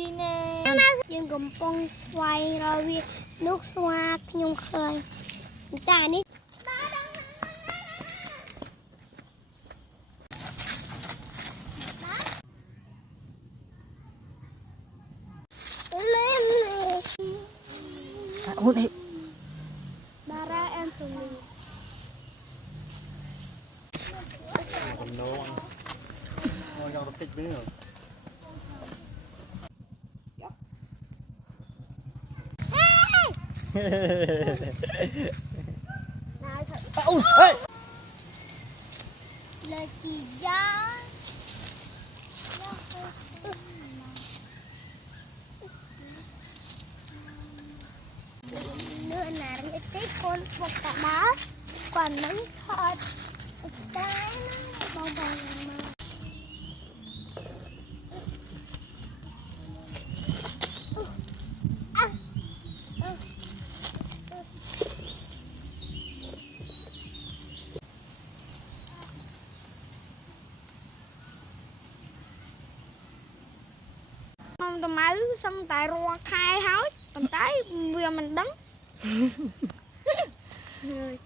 ที่แน่ยังกำปองสไวเราเวียลูกสวากยงเคยแต่นี่เล่นเลย โอ้ย ดาราแอนโทนี Cầm đồ ăn. Ngồi vào cái bánh rồi. โอ้ยเฮ้ย เลยตีจ้าเนื้อหนาเรียกได้คนปกติบ้ากว่านั้นทอดได้นะเบาๆมาmong tao máu xong tại rùa khai hói còn tái vừa mình đắng rồi